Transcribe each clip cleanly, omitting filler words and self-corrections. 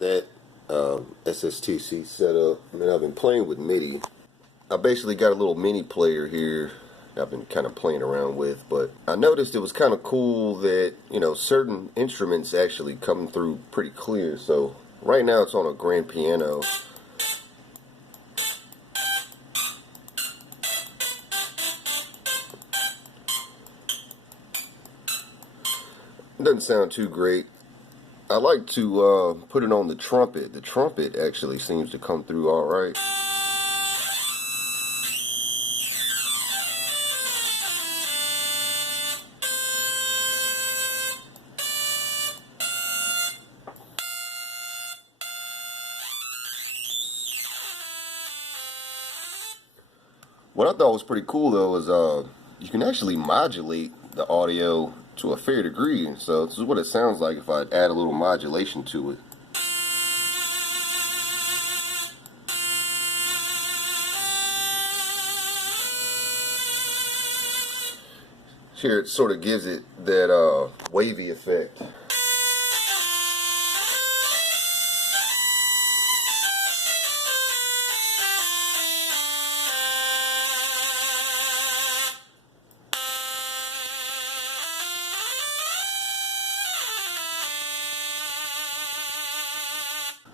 that SSTC setup. I mean, I've been playing with MIDI. I basically got a little mini player here I've been kind of playing around with, but I noticed it was kind of cool that, you know, certain instruments actually come through pretty clear. So right now it's on a grand piano. It doesn't sound too great. I like to put it on the trumpet. The trumpet actually seems to come through all right. What I thought was pretty cool though is you can actually modulate the audio to a fair degree. So this is what it sounds like if I add a little modulation to it. Here it sort of gives it that wavy effect.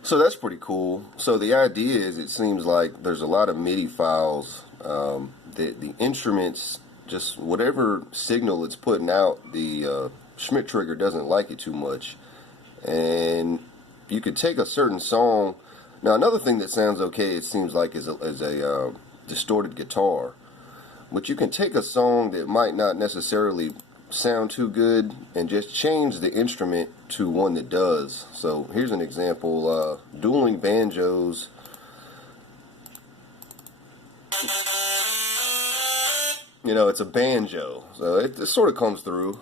So that's pretty cool. So the idea is, it seems like there's a lot of MIDI files that the instruments, just whatever signal it's putting out, the Schmidt trigger doesn't like it too much. And you could take a certain song. Now another thing that sounds okay, it seems like, is a distorted guitar. But you can take a song that might not necessarily sound too good and just change the instrument to one that does. So here's an example, dueling banjos. You know, it's a banjo, so it sort of comes through.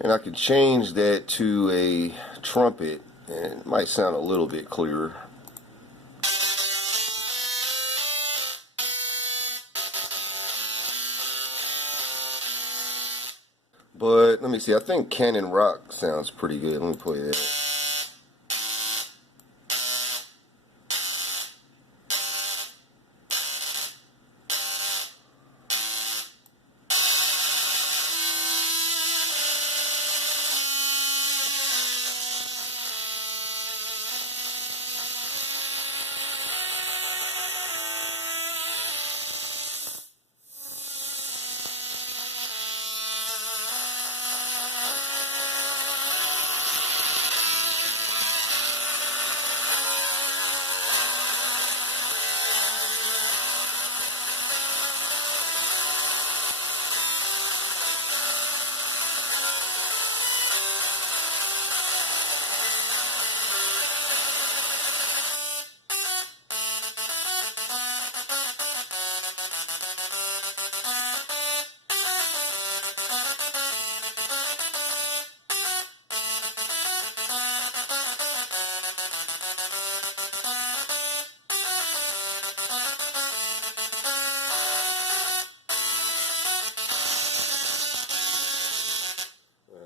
And I can change that to a trumpet, and it might sound a little bit clearer. But let me see, I think Canon Rock sounds pretty good. Let me play that.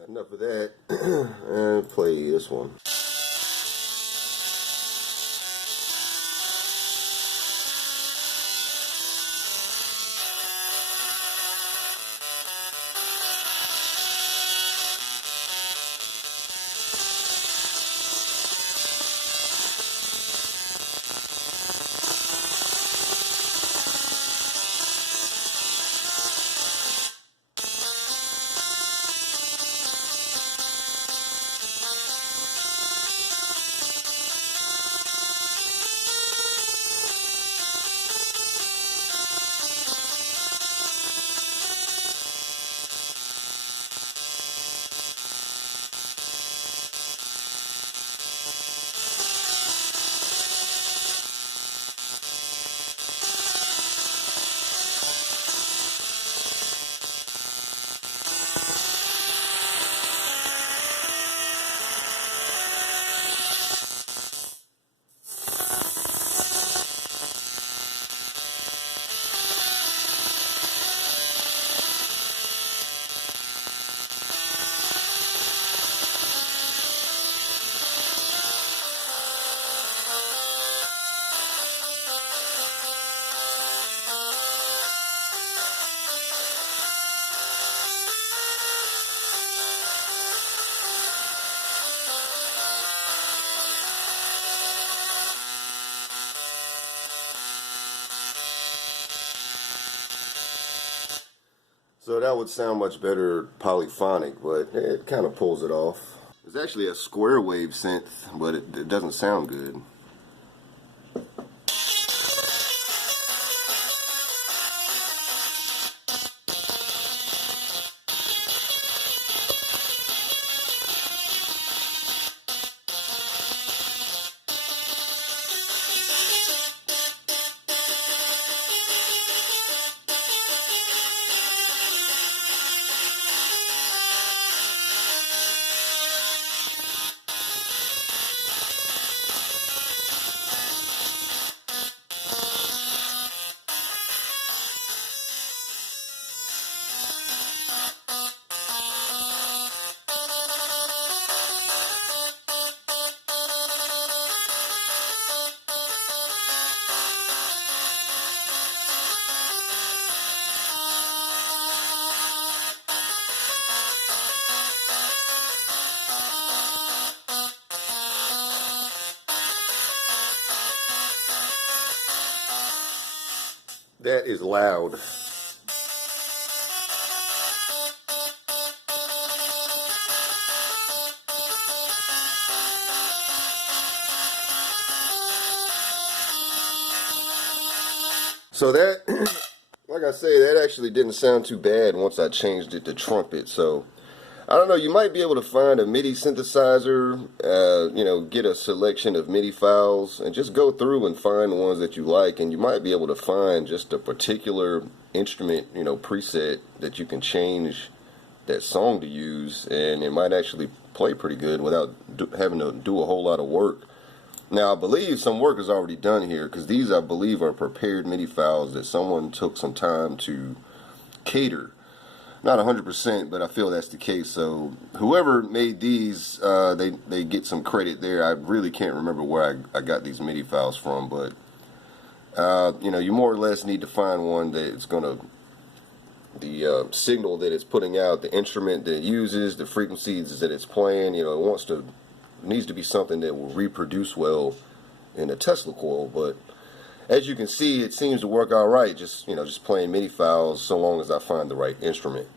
Enough of that, and play this one. So that would sound much better polyphonic, but it kind of pulls it off. It's actually a square wave synth, but it doesn't sound good. That is loud. So that, like I say, that actually didn't sound too bad once I changed it to trumpet. So I don't know, you might be able to find a MIDI synthesizer, you know, get a selection of MIDI files and just go through and find the ones that you like, and you might be able to find just a particular instrument, you know, preset that you can change that song to use, and it might actually play pretty good without having to do a whole lot of work. Now, I believe some work is already done here, because these, I believe, are prepared MIDI files that someone took some time to cater. Not 100%, but I feel that's the case. So whoever made these, they get some credit there. I really can't remember where I got these MIDI files from, but you know, you more or less need to find one that it's gonna, the signal that it's putting out, the instrument that it uses, the frequencies that it's playing. You know, it needs to be something that will reproduce well in a Tesla coil. But as you can see, it seems to work all right. Just, you know, just playing MIDI files so long as I find the right instrument.